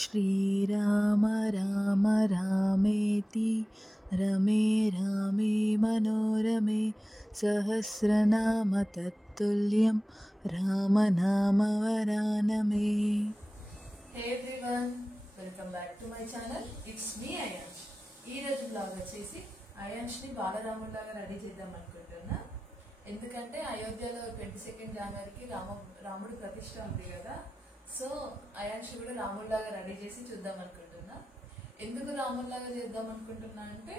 श्रीराम राम रामेति रमे रामे मनोरमे सहस्रनाम तत्तुल्यं रामनामवरानमे। Hey everyone, welcome back to my channel. It's me Ayansh. ఈ రోజు బ్లాగ్ వచ్చేసి అయాన్ష్ని బాలరాములాగా రెడీ చేద్దాం అనుకుంటున్నా. ఎందుకంటే అయోధ్యలో 22 జనవరికి రాముడు ప్రతిష్ట ఉంది కదా. సో అయాన్ష్ కూడా రాములాగా రెడీ చేసి చూద్దాం అనుకుంటున్నా. ఎందుకు రాములాగా చేద్దాం అనుకుంటున్నా అంటే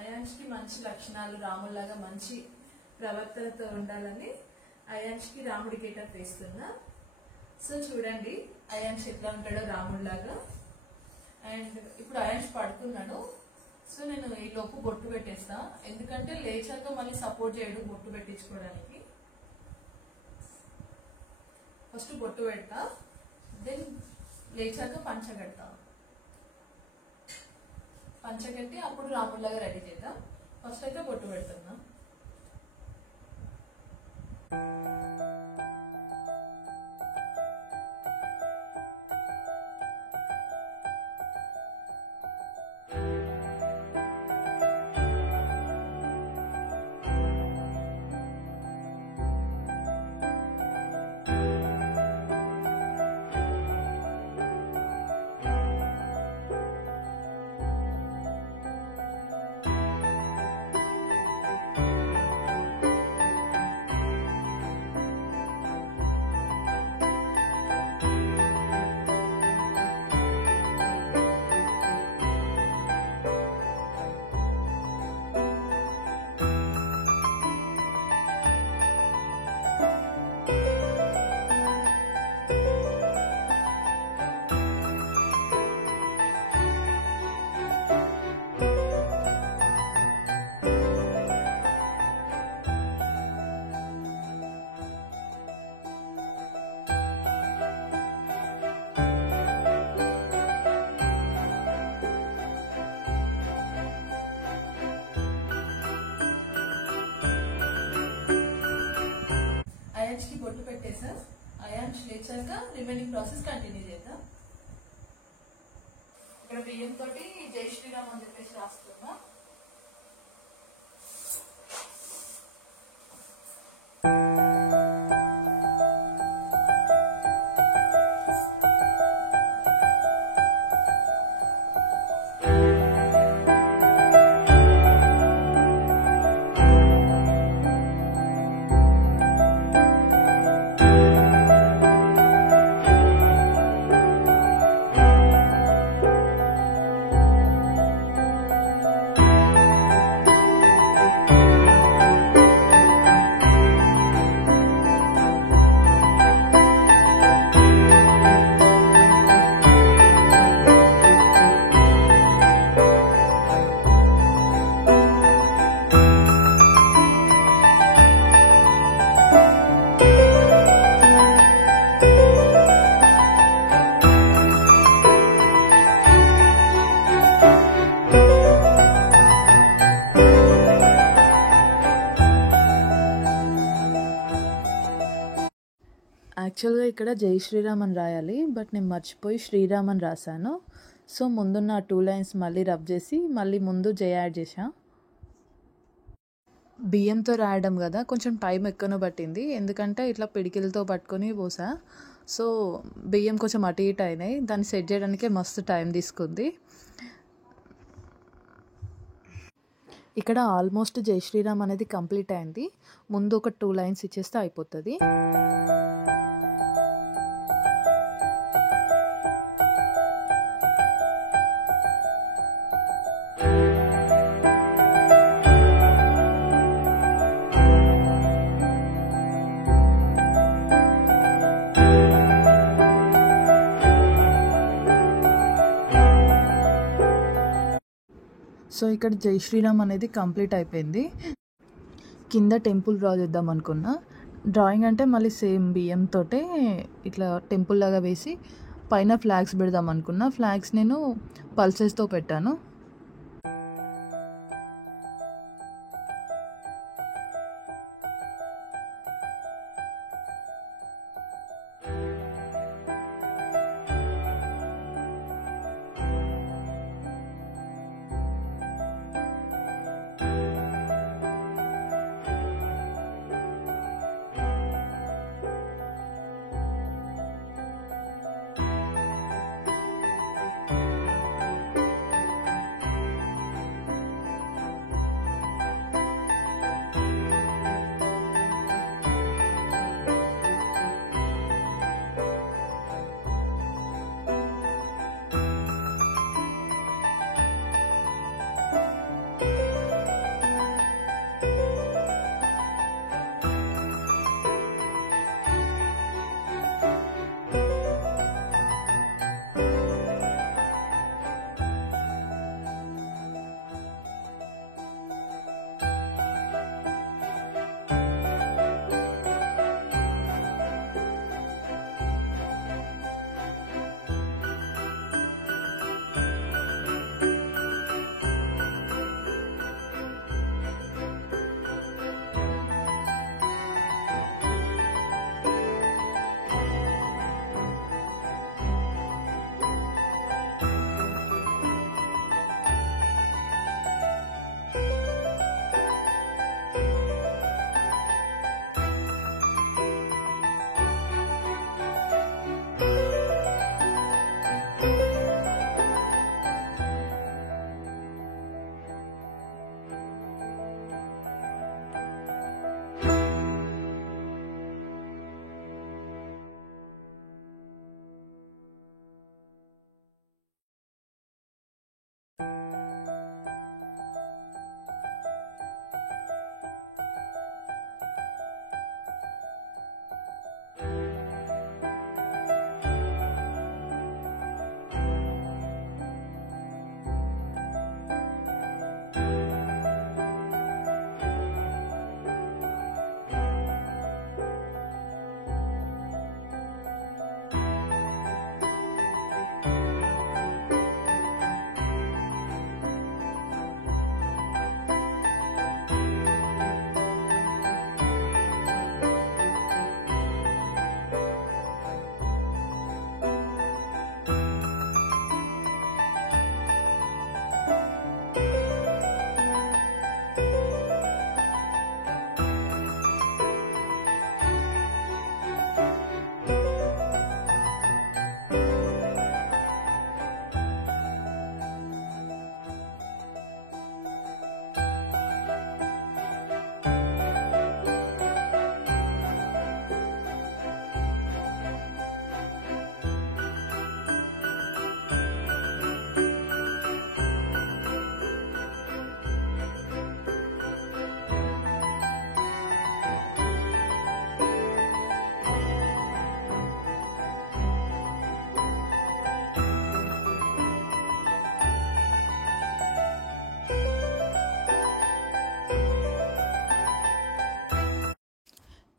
అయాన్ష్కి మంచి లక్షణాలు, రాములాగా మంచి ప్రవర్తనతో ఉండాలని అయాన్ష్కి రాముడి గెటప్ వేస్తున్నా. సో చూడండి అయాన్ష్ ఎట్లా ఉంటాడో రాముడిలాగా. అండ్ ఇప్పుడు అయాన్ష్ పడుకున్నాడు. సో నేను ఈ లోపు బొట్టు పెట్టేస్తా, ఎందుకంటే లేచాక మళ్ళీ సపోర్ట్ చేయడు బొట్టు పెట్టించుకోవడానికి. ఫస్ట్ బొట్టు పెడతా, దెన్ లేచాక పంచ కడతా. పంచ కట్టి అప్పుడు రాముడిలాగా రెడీ చేద్దాం. ఫస్ట్ అయితే బొట్టు పెడుతున్నా. అయాన్ష్కి బొట్టు పెట్టేసా. అయాన్ష్ లేచాక రిమైనింగ్ ప్రాసెస్ కంటిన్యూ చేద్దాం. ఇక్కడ బియ్యం తోటి జై శ్రీరామ్ అని చెప్పేసి రాస్తున్నా. యాక్చువల్గా ఇక్కడ జై శ్రీరామ్ అని రాయాలి, బట్ నేను మర్చిపోయి శ్రీరామ్ అని రాశాను. సో ముందున్న 2 లైన్స్ మళ్ళీ రబ్ చేసి మళ్ళీ ముందు జై యాడ్ చేసా. బియ్యంతో రాయడం కదా, కొంచెం టైం ఎక్కువనే పట్టింది, ఎందుకంటే ఇట్లా పిడికిలతో పట్టుకొని పోసా. సో బియ్యం కొంచెం అటు ఇటు అయినాయి, దాన్ని సెట్ చేయడానికే మస్తు టైం తీసుకుంది. ఇక్కడ ఆల్మోస్ట్ జై శ్రీరామ్ అనేది కంప్లీట్ అయింది. ముందు ఒక 2 లైన్స్ ఇచ్చేస్తే అయిపోతుంది. సో ఇక్కడ జై శ్రీరామ్ అనేది కంప్లీట్ అయిపోయింది. కింద టెంపుల్ డ్రా చేద్దాం అనుకున్నా. డ్రాయింగ్ అంటే మళ్ళీ సేమ్ బియ్యంతో ఇట్లా టెంపుల్ లాగా వేసి పైన ఫ్లాగ్స్ పెడదాం అనుకున్నా. ఫ్లాగ్స్ నేను పల్సెస్తో పెట్టాను.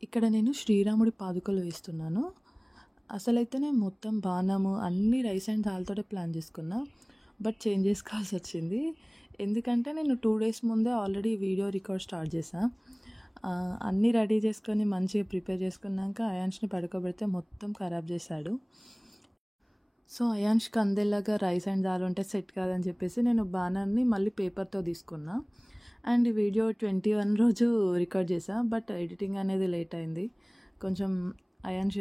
ఇక్కడ నేను శ్రీరాముడి పాదుకలు వేస్తున్నాను. అసలైతే నేను మొత్తం బాణము అన్ని రైస్ అండ్ దాల్తోటే ప్లాన్ చేసుకున్నా. బట్ చేంజ్ చేసుకోవాల్సి వచ్చింది. ఎందుకంటే నేను 2 days ముందే ఆల్రెడీ వీడియో రికార్డ్ స్టార్ట్ చేశా. అన్నీ రెడీ చేసుకొని మంచిగా ప్రిపేర్ చేసుకున్నాక అయాన్ష్ని పడుకోబెడితే మొత్తం ఖరాబ్ చేశాడు. సో అయాన్ష్కి అందేలాగా రైస్ అండ్ దాల్ ఉంటే సెట్ కాదని చెప్పేసి నేను బాణాన్ని మళ్ళీ పేపర్తో తీసుకున్నా. అండ్ ఈ వీడియో 21 రోజు రికార్డ్ చేశా. బట్ ఎడిటింగ్ అనేది లేట్ అయింది. కొంచెం అయాన్ష్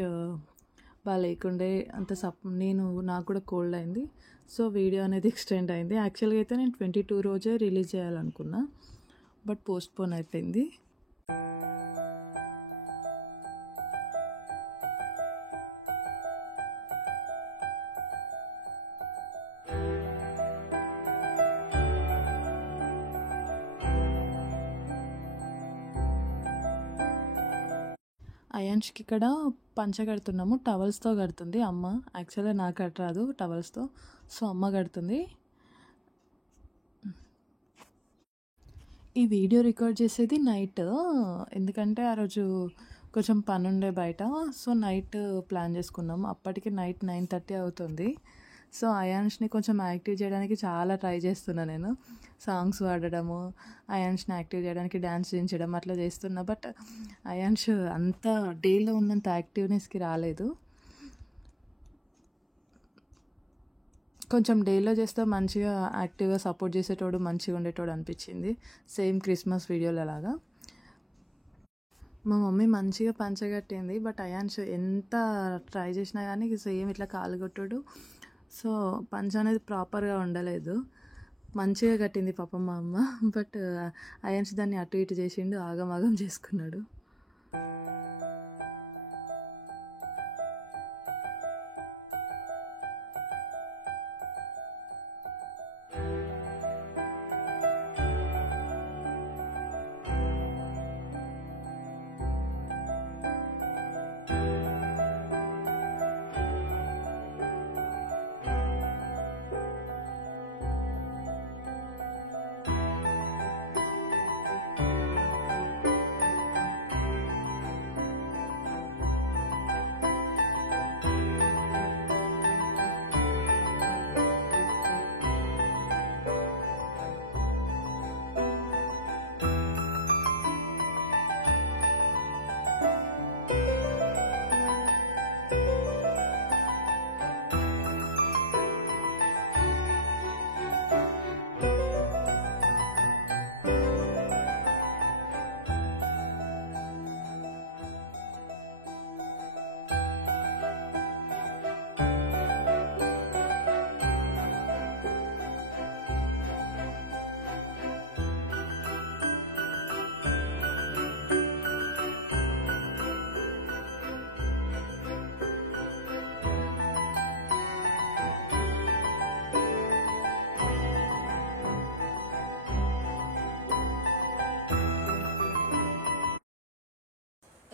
బాగా లేకుండే అంత నాకు కూడా కోల్డ్ అయింది. సో వీడియో అనేది ఎక్స్టెండ్ అయింది. యాక్చువల్గా అయితే నేను 22 రోజే రిలీజ్ చేయాలనుకున్నా. బట్ పోస్ట్పోన్ అయిపోయింది. అయాన్ష్కి ఇక్కడ పంచ కడుతున్నాము. టవల్స్తో కడుతుంది అమ్మ. యాక్చువల్గా నాకు కట్టరాదు టవల్స్తో. సో అమ్మ కడుతుంది. ఈ వీడియో రికార్డ్ చేసేది నైట్. ఎందుకంటే ఆ రోజు కొంచెం పని ఉండే బయట. సో నైట్ ప్లాన్ చేసుకున్నాము. అప్పటికి నైట్ 9:30 అవుతుంది. సో అయాన్ష్ని కొంచెం యాక్టివ్ చేయడానికి చాలా ట్రై చేస్తున్నా నేను. సాంగ్స్ పాడడము, అయాన్ష్ని యాక్టివ్ చేయడానికి డ్యాన్స్ చేయించడం అట్లా చేస్తున్నా. బట్ అయాన్ష్ అంత డేలో ఉన్నంత యాక్టివ్నెస్కి రాలేదు. కొంచెం డేలో చేస్తే మంచిగా యాక్టివ్గా సపోర్ట్ చేసేటోడు మంచిగా ఉండేటోడు అనిపించింది. సేమ్ క్రిస్మస్ వీడియోలో లాగా. మా మమ్మీ మంచిగా పంచగట్టింది. బట్ అయాన్ష్ ఎంత ట్రై చేసినా కానీ సేమ్ ఇట్లా కాలు కొట్టుడు. సో పంచ అనేది ప్రాపర్గా ఉండలేదు. మంచిగా కట్టింది పాపం మా అమ్మ. బట్ అయాన్ష్ దాన్ని అటు ఇటు చేసిండు, ఆగమాగం చేసుకున్నాడు.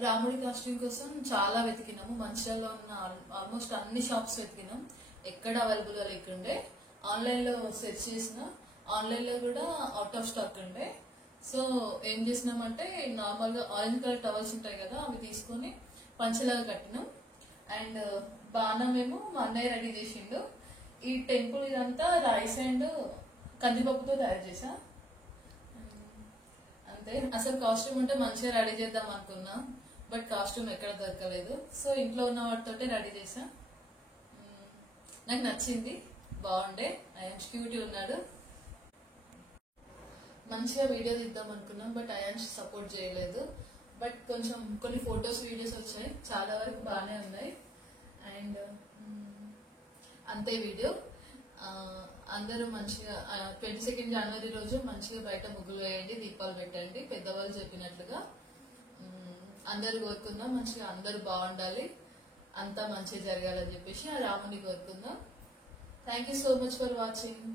రాముడి కాస్ట్యూమ్ కోసం చాలా వెతికినాము. మంచిర్యాలలో ఉన్న ఆల్మోస్ట్ అన్ని షాప్స్ వెతికినాం. ఎక్కడ అవైలబుల్ గా లేకుండే. ఆన్లైన్ లో సెర్చ్ చేసిన, ఆన్లైన్ లో కూడా అవుట్ ఆఫ్ స్టాక్ ఉండే. సో ఏం చేసినామంటే నార్మల్ గా ఆరెంజ్ కలర్ టవల్స్ ఉంటాయి కదా, అవి తీసుకొని పంచలాగా కట్టినాం. అండ్ బాణం ఏమో మా అన్నయ్య రెడీ చేసిండు. ఈ టెంపుల్ ఇదంతా రైస్ అండ్ కందిపప్పుతో తయారు చేసా. అంతే. అసలు కాస్ట్యూమ్ అంటే మంచిగా రెడీ చేద్దాం అనుకున్నా. బట్ కాస్ట్యూమ్ ఎక్కడ దొరకలేదు. సో ఇంట్లో ఉన్న వాటితోటే రెడీ చేసా. నాకు నచ్చింది, బాగుండే. అయాన్ష్ క్యూట్ ఉన్నాడు. మంచిగా వీడియో తీద్దాం అనుకున్నాం. బట్ అయాన్ష్ సపోర్ట్ చేయలేదు. బట్ కొంచెం కొన్ని ఫొటోస్ వీడియోస్ వచ్చాయి. చాలా వరకు బాగానే ఉన్నాయి. అండ్ అంతే వీడియో. అందరూ మంచిగా 22 జనవరి రోజు మంచిగా బయట ముగ్గులు వేయండి, దీపాలు పెట్టండి, పెద్దవాళ్ళు చెప్పినట్లుగా. అందరు కోరుకుందాం మంచిగా, అందరూ బాగుండాలి, అంతా మంచిగా జరగాలని చెప్పేసి ఆ రాముని కోరుకుందాం. Thank you so much for watching.